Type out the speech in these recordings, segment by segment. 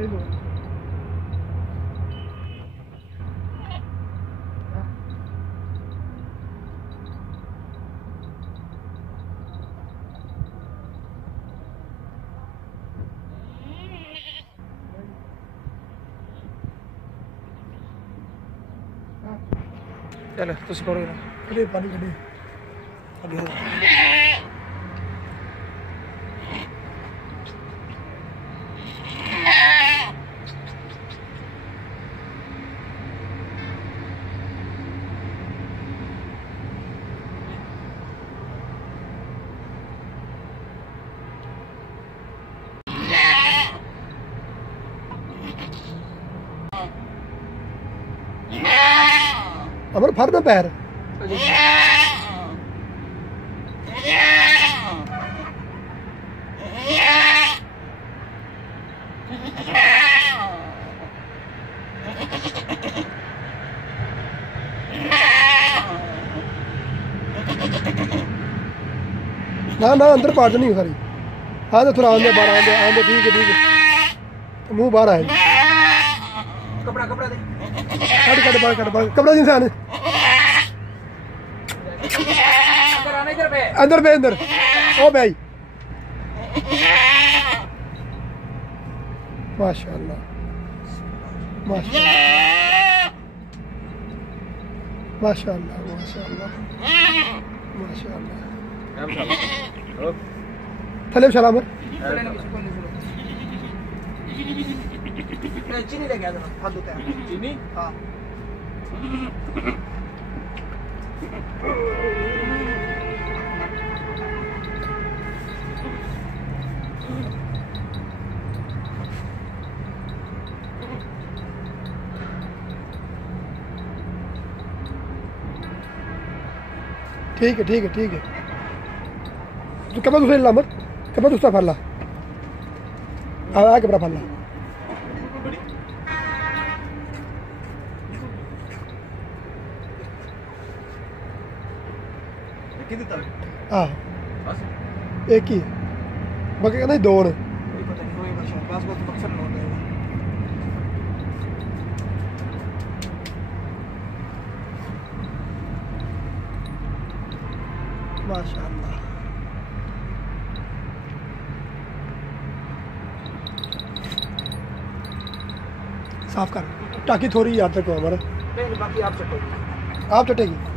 सारे लोग चलो तुम करो ना कड़े पानी कड़े अमर फर ना पैर ना ना अंदर पार्ट नहीं सारी हाँ तो थोड़ा आंदे बाहर आंदे ठीक है मुंह बाहर आए कपड़ा कपड़ा दे कट कपड़ा जी इंसान अंदर पे अंदर ओ भाई माशाल्लाह माशाल्लाह माशाल्लाह माशाल्लाह माशाल्लाह थले सलाम चीनी लेके आ जाना हाथ धोते हैं चीनी हाँ ठीक है ठीक है ठीक है तो कब दूसरे ला मत कब दूसरा फरला आ कपड़ा फरला हाँ एक ही बाकी नहीं दो ने माशाअल्लाह साफ कर टाकी थोड़ी याद रखो हमारा बाकी आप चटेगी आप चटेगी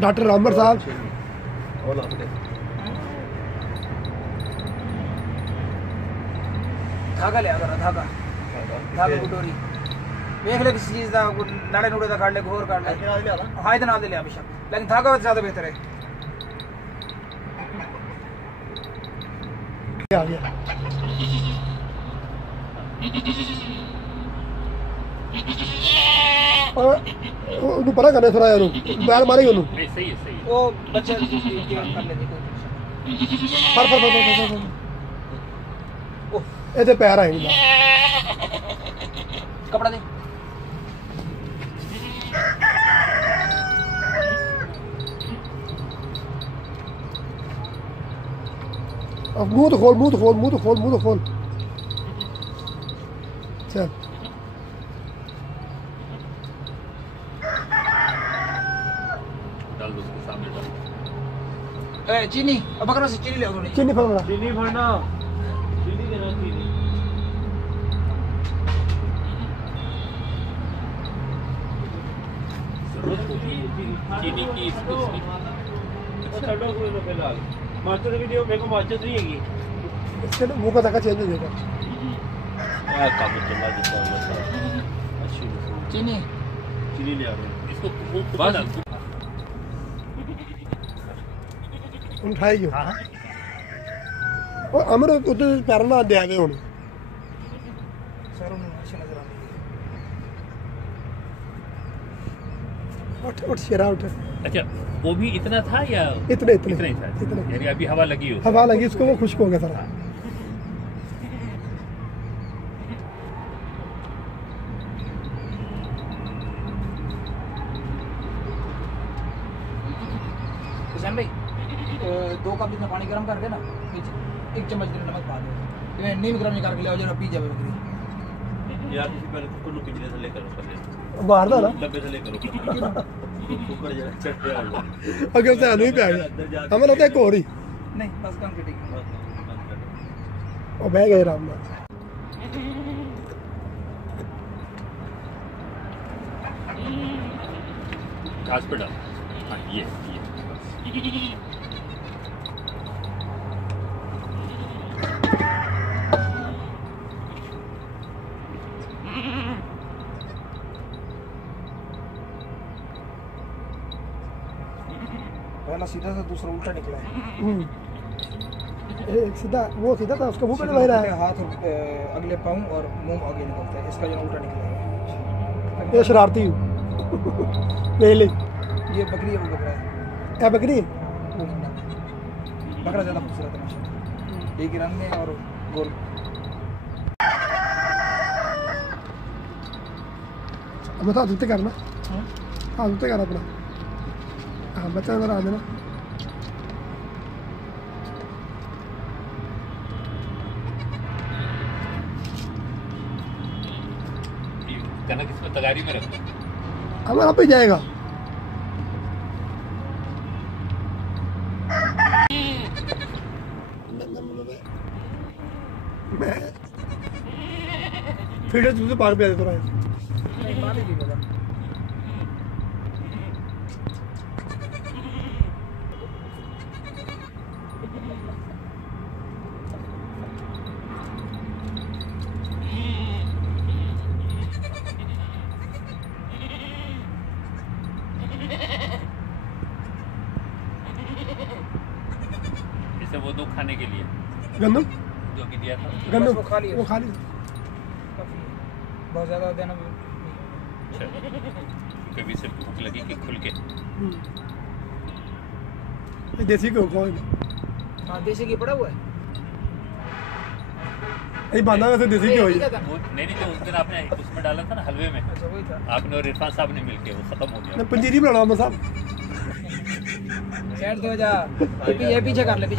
डॉक्टर रामबर साहब धागा ले आकर धागा धागा गुटोरी देख ले किसी चीज का नाड़े नूड़े का काट ले घोर काट ले हाँ इतना दे ले बेशक लेकिन धागा ज्यादा बेहतर है आ गया ਉਹਨੂੰ ਪਰਾਂ ਕਰਨੇ ਥੋੜਾ ਜਿਹਾ ਉਹਨੂੰ ਬੈਲ ਮਾਰੀ ਉਹਨੂੰ ਨਹੀਂ ਸਹੀ ਹੈ ਸਹੀ ਉਹ ਬੱਚੇ ਕਰ ਲੈਂਦੇ ਫਰ ਇਹਦੇ ਪੈਰ ਆਏ कपड़ा दे अब मुंह तो खोल मुंह तो खोल मुंह तो खोल मुंह तो खोल चल डाल दो उसके सामने डाल चीनी अब बकरा से चीनी ले आओ थोड़ी चीनी फड़ना चीनी भरना चीनी देना चीनी चीनी की इसको छो फिलहाल मास्टर वीडियो मेरे को मास्टर नहीं है इसके मुंह का तका चेंज हो जाएगा कागज चला देता है अच्छी चीनी चीनी ले आ रहे इसको बस उठाई हां ओ अमर उधर पैर ना दे आवे हुन सर उन्हें अच्छी नजर आती है उठ शेरा उठ अच्छा वो भी इतना था या इतने इतना ही था इतने यानी अभी हवा लगी हो हवा लगी इसको वो खुश्क हो गया सारा हुसैन भाई 2 कप जितना पानी गर्म करके ना 1 चम्मच जितना नमक पा दो ये नीम गर्म निकाल के ले आओ जरा पी जावे बकरी यार किसी पहले कुकर को पिंजरे से लेकर ऊपर ले बाहर था ना डब्बे से लेकर ऊपर जरा चढ़ पे आ गया अगर से नहीं पे आ गया हमें लगता है एक और ही नहीं बस काम के ठीक है और बह गए राम नाथ घास पे डाल हाँ ये पहला सीधा था दूसरा उल्टा निकला है एक सीधा वो सीधा था उसका मुंह पे लग रहा है हाथ अगले पाँव और मुंह आगे निकलता है इसका जो उल्टा निकला है ये शरारती पहले ये बकरी है वो बकरा है क्या बकरी वो मुंडा बकरा ज़्यादा खूबसूरत है माशाल्लाह एक ही रंग में और गोल अब बता दूते करना हाँ दूते करना अपना हाँ बच्चा नजर आ देना कनक इसमें तगारी में रखो हमारा पे जाएगा फिर तुझे पार्क पे आ देता है नहीं मार लीजिए बता इसे वो 2 खाने के लिए गंदम जो कि दिया था गंदम वो खा लिया। वो खा लिया काफ़ी बहुत ज़्यादा देना भी अच्छा कभी से भूख लगी कि खुल के ये देसी को कौन हाँ देसी घी पड़ा हुआ है ये बांधा वैसे देसी की हुई है वो नहीं जो उस दिन आपने उसमें डाला था ना हलवे में अच्छा वही था आपने और इरफान साहब ने मिलके वो खत्म हो गया पंजीरी बनाना मैं साहब साइड दे जा ये पीछे कर ले ओके लगी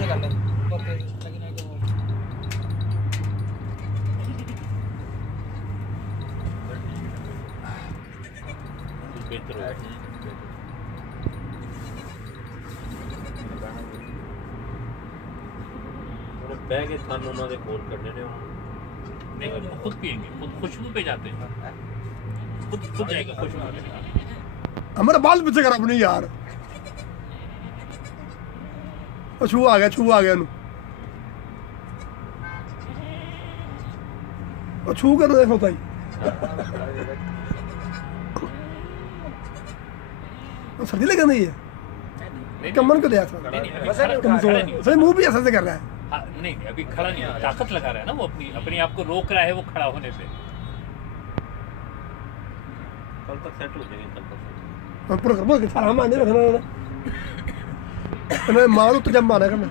नहीं तो बेहतर होगा बैग है थानों ना दे कोल करने ने नहीं वो खुद पिएंगे खुद खुशबू पे जाते हैं खुद जाएगा खुशबू पे हमारा बाल पीछे कर अपनी यार छू आ गया छू कर देखो भाई सर्दी लग नहीं है कमर को दिया था कमजोर सही मुंह भी ऐसा से कर रहा है नहीं अभी खड़ा नहीं है ताकत लगा रहा है ना वो अपने आप को रोक रहा है वो खड़ा होने पे कल तक सेट हो जाएंगे कल तक पूरा कर बोल के सारा मान दे रखना मैं मारू तो जब मारा करना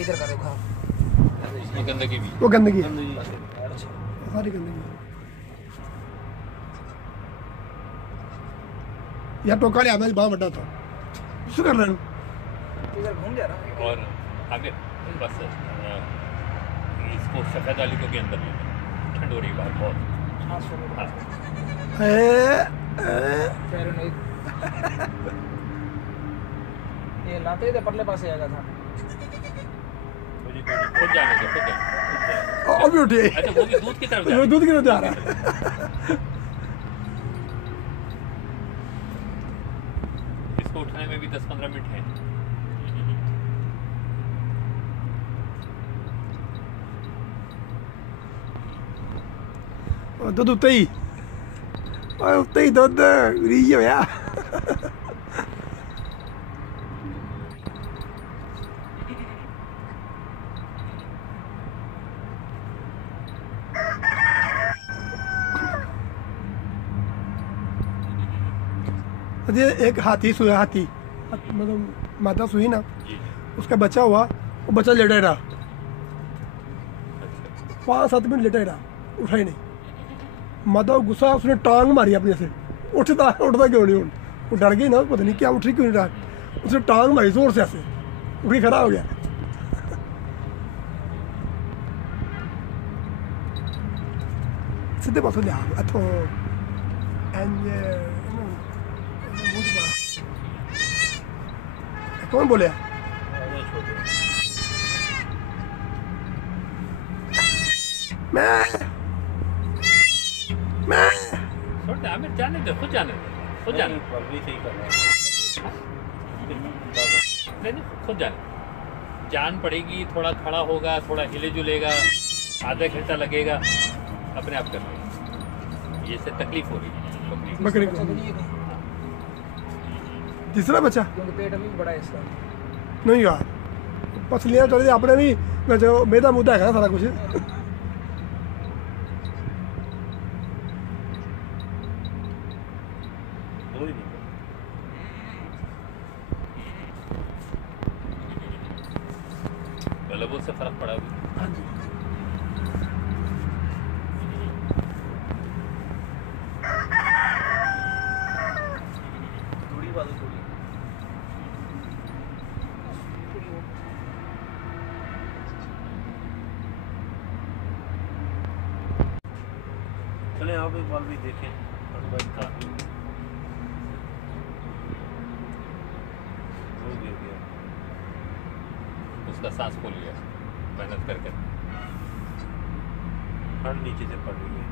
इधर करो खा ये गंदगी भी वो गंदगी है सारी गंदगी यार टोका ले आना बहुत बड़ा था शू कर रहे इधर घूम जा रहा और आगे बस इसको सफेद वाली को के अंदर ले ठंड हो रही है बाहर बहुत हाँ सुनो हाँ। पैरों ने ये लाते थे परले पास आएगा था खुद जाने दो खुद जाने अभी उठे अच्छा वो भी दूध की तरफ जा वो दूध की तरफ जा रहा है इसको उठाने में भी 10-15 मिनट है दूध उत्ते ही दूध रीज होया ये एक हाथी सोया, हाथी मतलब माता सुई ना, जी उसका बच्चा हुआ, वो बच्चा लेटा रहा, 5-7 मिनट लेटा रहा, उठा ही नहीं। माता को गुस्सा, उसने टांग मारी अपने से, उठता क्यों नहीं, वो डर गई ना, पता नहीं क्या उठ रही क्यों नहीं रहा, उसने टांग मारी जोर से ऐसे, उठी खड़ा हो गया। सीधे पासों ले अथो कौन बोले मैं छोड़ दे आमिर, जाने दे, खुद जाने दे, खुद जाने दे। भी सही कर रहा है। नहीं खुद जाने, जान पड़ेगी, थोड़ा खड़ा होगा, थोड़ा हिले जुलेगा, आधा घंटा लगेगा, अपने आप कर लेगा। ये से तकलीफ हो रही है बकरी को। बच्चा तो नहीं है कहीं, तीसरा बच्चा क्योंकि पेट अभी भी बड़ा है इसका। नहीं यार, पसलियाँ चल रही अपने भी, जो मेदा मुद्दा है सारा कुछ। गलबों से फर्क पड़ा अभी। हाँ जी। थोड़ी बात थोड़ी चले आप एक बार भी देखें। हाँ। वो गिर गया, उसका सांस फूल गया मेहनत करके। ठंड नीचे से पड़ रही है।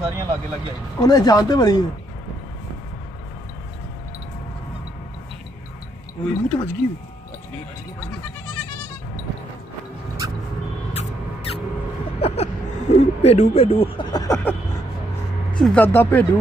सारियां लागे लग गई। उन्हें जानते बनी है। मुंह तो बच गई। पेडू पेडू दादा पेडू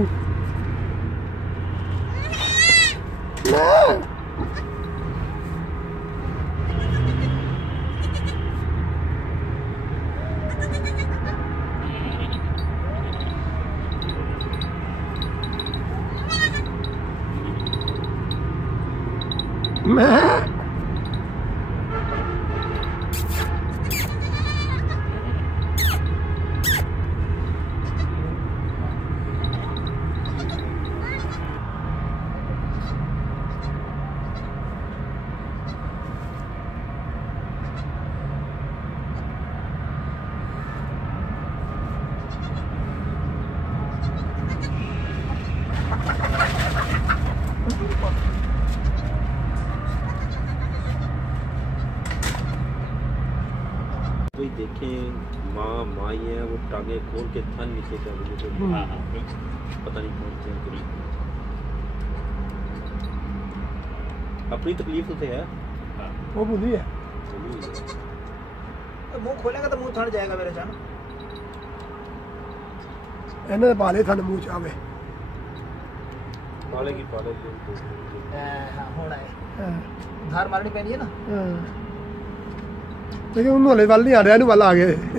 मैं कोई देखें माँ ही है, वो टांगे खोल के थन नीचे कर रही है, हाँ हाँ बिल्कुल। पता नहीं कौन से करी। अपनी तकलीफ से है, हाँ वो बुद्धि है। तो मुंह खोलेगा तो मुंह थड़ जाएगा मेरे जान। इन्हें पाले था मुँह चावे पाले की पाले हाँ होना है, धार मारनी पैनी है ना। लेकिन उन्होंने वाल नहीं आ रहा, वाला आ गए।